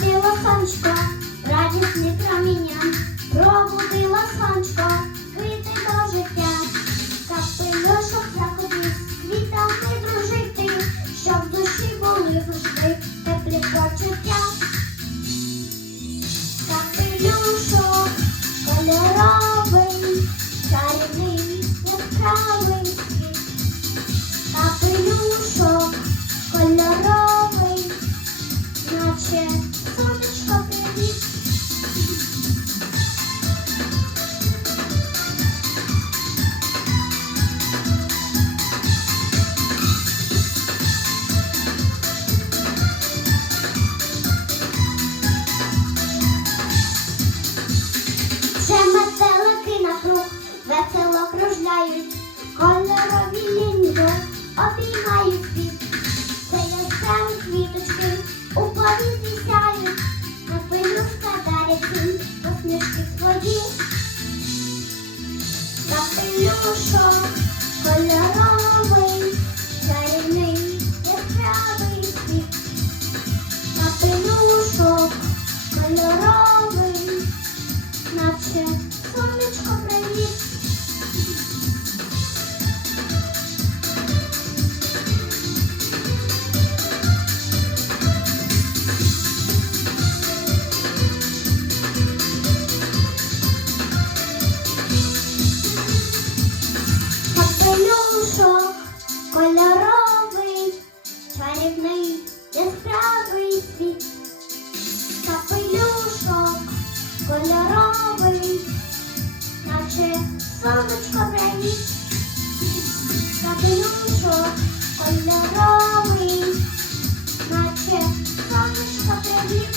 Пробудило сонечко, радісний промінням, пробудило сонечко, квіти до життя, капелюшок заходив, з квітами дружити, щоб в душі були завжди теплі почуття. Капелюшок кольоровий, чарівний, яскравий весело кружляють, кольорові ліньки обіймають світ. Це яскраві квіточки у повітрі сяють, на пилюшка дарять всім посмішки свої. Капелюшок чарівний, яскравий світ. Капелюшок кольоровий, наче сонечко привіт. Капелюшок кольоровий, наче сонечко привіт.